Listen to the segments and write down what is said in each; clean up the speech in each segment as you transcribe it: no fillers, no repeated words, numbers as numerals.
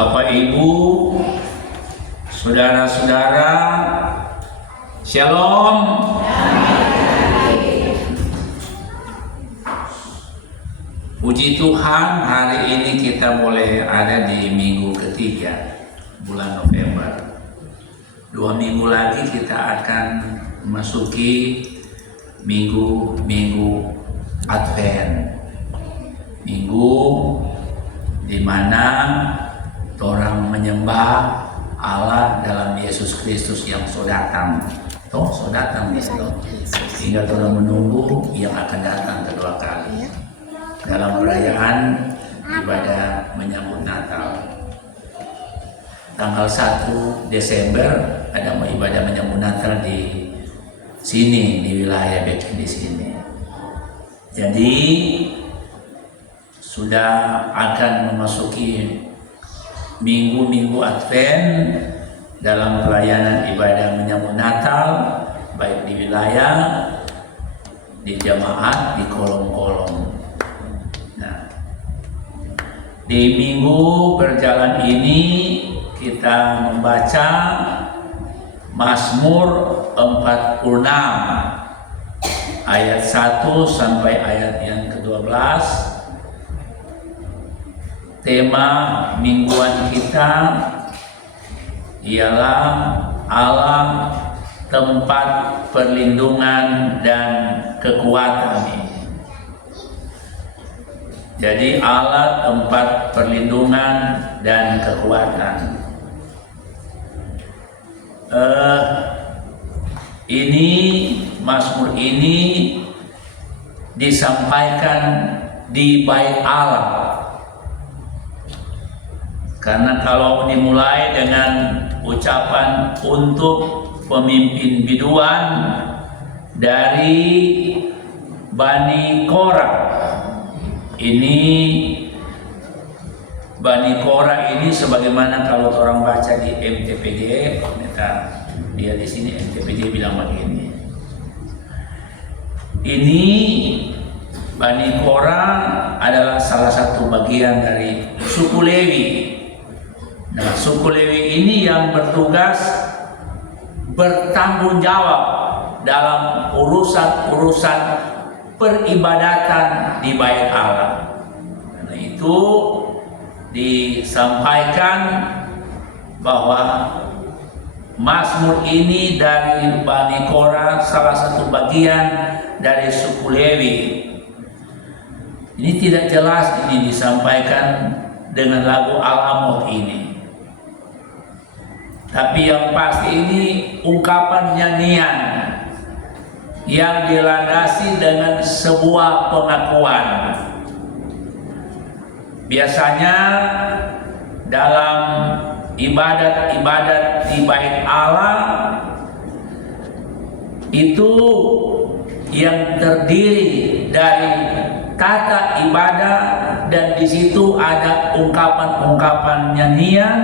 Bapak Ibu, saudara-saudara, Shalom. Puji Tuhan, hari ini kita boleh ada di minggu ketiga bulan November. 2 minggu lagi kita akan memasuki minggu Advent. Minggu di mana orang menyembah Allah dalam Yesus Kristus yang sudah datang. Sudah datang ya, sehingga orang menunggu yang akan datang kedua kali dalam perayaan ibadah menyambut Natal. Tanggal 1 Desember ada ibadah menyambut Natal di sini, di wilayah Beken di sini. Jadi sudah akan memasuki minggu Advent dalam pelayanan ibadah menyambut Natal, baik di wilayah, di jemaat, di kolom-kolom. Nah, di minggu berjalan ini kita membaca Mazmur 46 ayat 1 sampai ayat yang ke-12. Tema mingguan kita ialah Allah tempat perlindungan dan kekuatan. Jadi Allah tempat perlindungan dan kekuatan. Ini Mazmur ini disampaikan di bait Allah. Karena kalau dimulai dengan ucapan untuk pemimpin biduan dari Bani Korah, ini Bani Korah ini sebagaimana kalau orang baca di MTPJ, dia di sini MTPJ bilang begini. Ini Bani Korah adalah salah satu bagian dari suku Lewi. Nah, suku Lewi ini yang bertugas bertanggung jawab dalam urusan-urusan peribadatan di bait Allah. Karena itu disampaikan bahwa Mazmur ini dari Bani Korah, salah satu bagian dari suku Lewi. Ini tidak jelas ini disampaikan dengan lagu Al-Amud ini. Tapi yang pasti ini ungkapan nyanyian yang dilandasi dengan sebuah pengakuan. Biasanya dalam ibadat-ibadat di bait Allah itu yang terdiri dari tata ibadah, dan di situ ada ungkapan-ungkapan nyanyian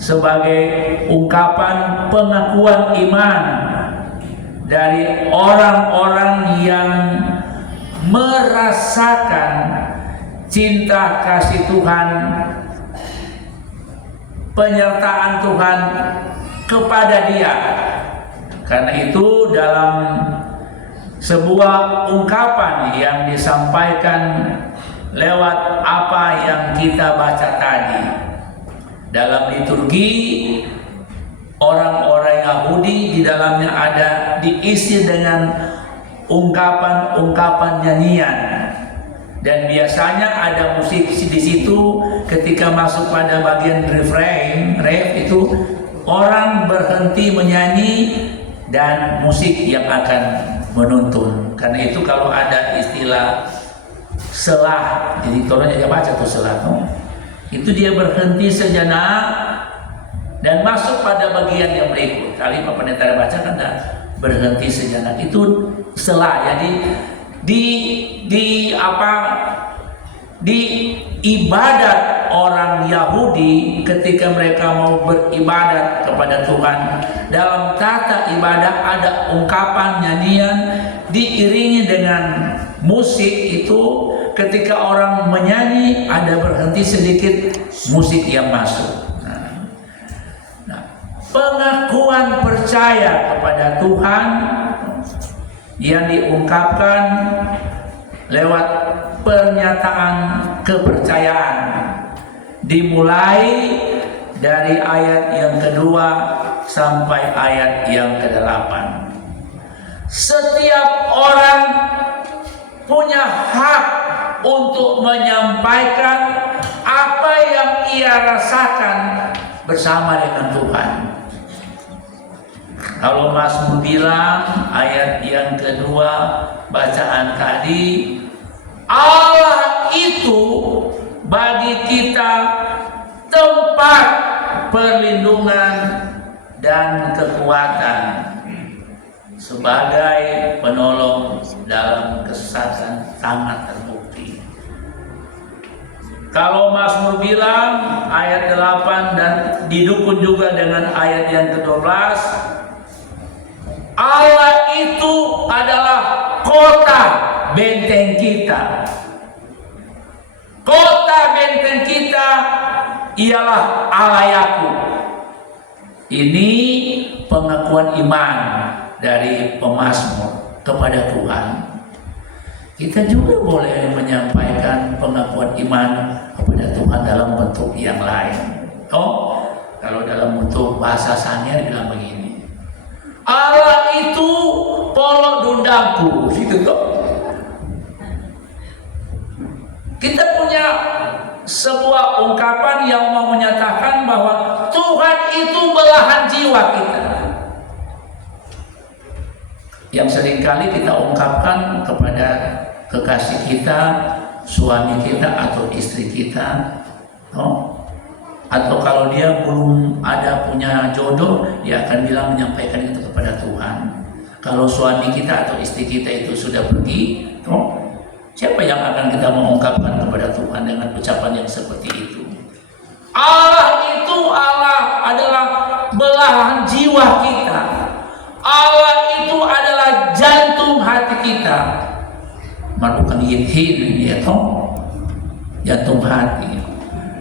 sebagai ungkapan pengakuan iman dari orang-orang yang merasakan cinta kasih Tuhan, penyertaan Tuhan kepada dia. Karena itu dalam sebuah ungkapan yang disampaikan lewat apa yang kita baca tadi. Dalam liturgi orang-orang Yahudi di dalamnya ada diisi dengan ungkapan-ungkapan nyanyian. Dan biasanya ada musik di situ. Ketika masuk pada bagian refrain, itu orang berhenti menyanyi dan musik yang akan menuntun. Karena itu kalau ada istilah selah, jadi tolong aja baca tuh selah, itu dia berhenti sejenak dan masuk pada bagian yang berikut. Kali Pak Pendeta baca kan berhenti sejenak, itu selah. Jadi di ibadat orang Yahudi ketika mereka mau beribadat kepada Tuhan, dalam tata ibadah ada ungkapan nyanyian diiringi dengan musik itu. ketika orang menyanyi ada berhenti sedikit musik yang masuk. Nah, pengakuan percaya kepada Tuhan yang diungkapkan lewat pernyataan kepercayaan dimulai dari ayat yang kedua sampai ayat yang ke-8. Setiap orang punya hak untuk menyampaikan apa yang ia rasakan bersama dengan Tuhan. Kalau Mazmur bilang ayat yang kedua bacaan tadi, Allah itu bagi kita tempat perlindungan dan kekuatan sebagai penolong dalam kesesatan sangat terbukti. Kalau Mazmur bilang ayat 8 dan didukung juga dengan ayat yang ke-12, Allah itu adalah kota benteng kita. Kota benteng kita ialah Allah Yakub. Ini pengakuan iman dari pemazmur kepada Tuhan. Kita juga boleh menyampaikan pengakuan iman kepada Tuhan dalam bentuk yang lain. Kalau dalam bentuk bahasa Sanyar bilang begini, Allah itu polok dundangku, gitu toh. Kita punya sebuah ungkapan yang mau menyatakan bahwa Tuhan itu belahan jiwa kita, yang seringkali kita ungkapkan kepada kekasih kita, suami kita atau istri kita, atau kalau dia belum ada punya jodoh, dia akan bilang menyampaikan itu kepada Tuhan. Kalau suami kita atau istri kita itu sudah pergi, siapa yang akan kita mengungkapkan kepada Tuhan dengan ucapan yang seperti itu? Allah itu adalah belahan jiwa kita. Allah itu adalah jantung hati kita. Bukan yithin, ya toh, jantung hati.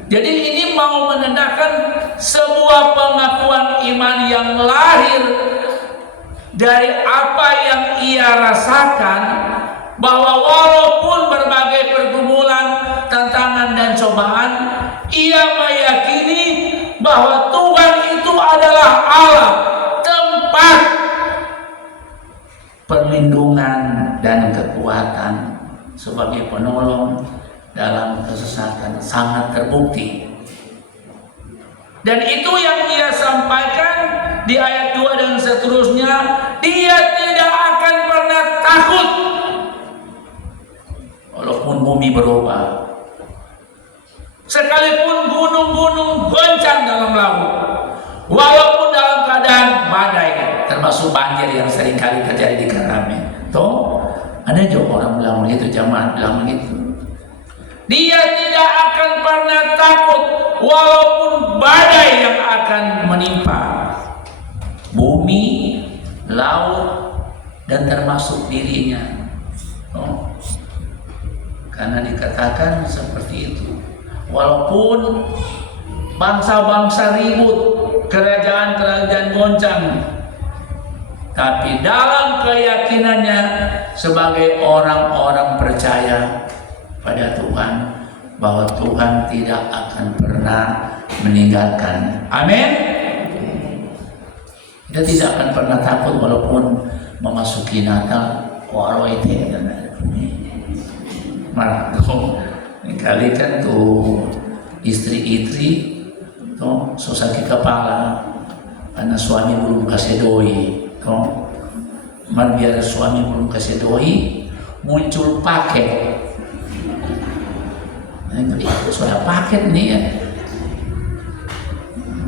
Jadi ini mau menandakan sebuah pengakuan iman yang lahir dari apa yang ia rasakan, bahwa walaupun berbagai pergumulan, tantangan dan cobaan, ia meyakini bahwa Tuhan itu adalah Allah, tempat perlindungan dan kekuatan sebagai penolong dalam kesesatan sangat terbukti. Dan itu yang ia sampaikan di ayat 2 dan seterusnya, dia tidak akan pernah takut walaupun bumi berubah, sekalipun gunung-gunung goncang dalam laut, walaupun dalam keadaan badai, termasuk banjir yang seringkali terjadi di Karame. Ada juga orang bilang begitu, jamaah bilang begitu. Dia tidak akan pernah takut walaupun badai yang akan menimpa bumi, laut, dan termasuk dirinya. Karena dikatakan seperti itu. Walaupun bangsa-bangsa ribut, kerajaan-kerajaan goncang, tapi dalam keyakinannya sebagai orang-orang percaya pada Tuhan, bahwa Tuhan tidak akan pernah meninggalkan. Amin. Kita tidak akan pernah takut walaupun memasuki Natal. Marah kali kan tuh istri-istri tuh sakit kepala karena suami belum kasih doi. Biar suami belum kasih doi, muncul paket. Sudah paket nih ya.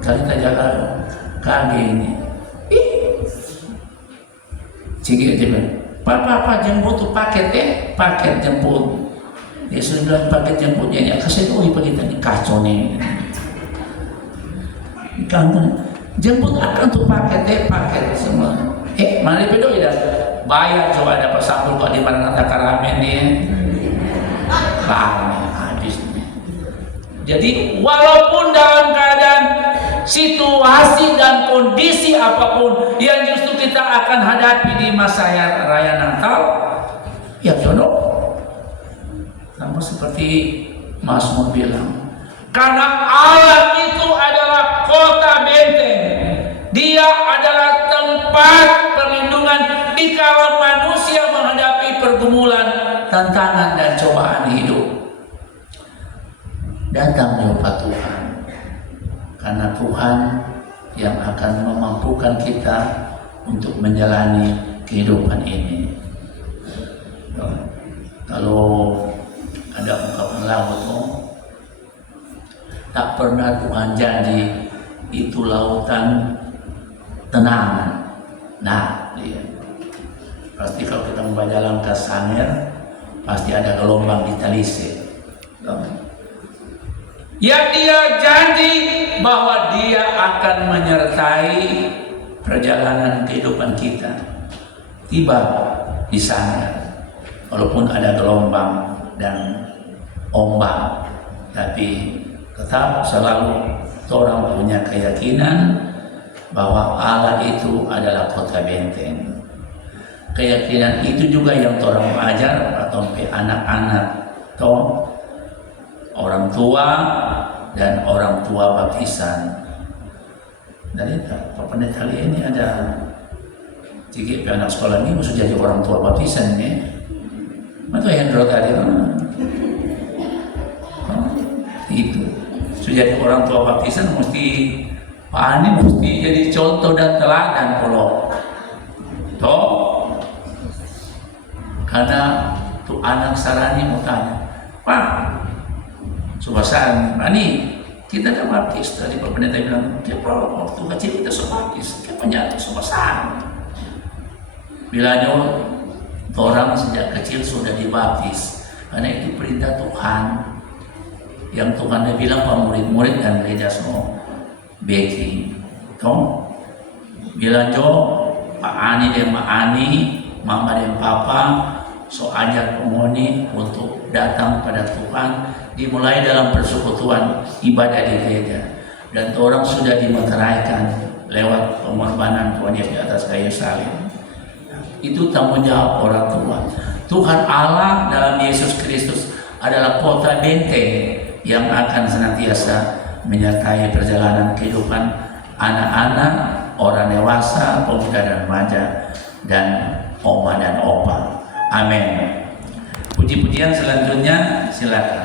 Kali kita jaga kaget ini. Cik aja Pak jemput tuh paket paket jemput. Dia sudah bilang paket jemputnya ya kasih doi pagi tadi, kacau nih. Jemput akan tuh paket semua. Mana di doi dah bayar, coba ada pesambul kok di mana kata Karame nih. kelar nih, habis nih. Jadi walaupun dalam keadaan situasi dan kondisi apapun yang justru kita akan hadapi di masa raya Natal, ya jodoh. Sama seperti Mazmur bilang, karena Allah itu adalah kota benteng, Dia adalah tempat perlindungan dikala manusia menghadapi pergumulan, tantangan dan cobaan hidup. Datang jumpa Tuhan, karena Tuhan yang akan memampukan kita untuk menjalani kehidupan ini. Kalau ada ungkapan laut, tak pernah Tuhan janji itu lautan tenang. Nah, pasti kalau kita membaca langkah Sanger, pasti ada gelombang di Talise. Yang Dia janji bahwa Dia akan menyertai perjalanan kehidupan kita. Tiba di sana, walaupun ada gelombang dan ombak, tapi tetap selalu orang punya keyakinan bahwa Allah itu adalah kota benteng. Keyakinan itu juga yang orang ajar atau anak-anak atau orang tua dan orang tua baptisan. Dari Pak Pendeta kali ini ada 3 anak sekolah ini mesti jadi orang tua baptisan nih. Maka Hendro tadi itu sudah jadi orang tua baptisan, mesti Pak Ani mesti jadi contoh dan teladan kalau toh, karena tuh anak Sarani mau tanya, Pak Subasan Ani kita ada baptis, tadi Pak Pendeta bilang dia waktu kecil kita baptis, kita punya Subasan bilangnya orang sejak kecil sudah dibaptis karena itu perintah Tuhan yang Tuhan bilang pak murid-murid dan gereja semua beki toh bilang jo Pak Ani dan Mak Ani, Mama dan Papa so ajar pemoni untuk datang pada Tuhan, dimulai dalam persekutuan ibadah di gereja dan orang sudah dimeteraikan lewat pengorbanan Tuhan Yesus di atas kayu salib. Itu tanggung jawab orang tua. Tuhan Allah dalam Yesus Kristus adalah kota benteng yang akan senantiasa menyertai perjalanan kehidupan anak-anak, orang dewasa, pemuda dan remaja, dan oma dan opa. Amin. Puji-pujian selanjutnya silakan.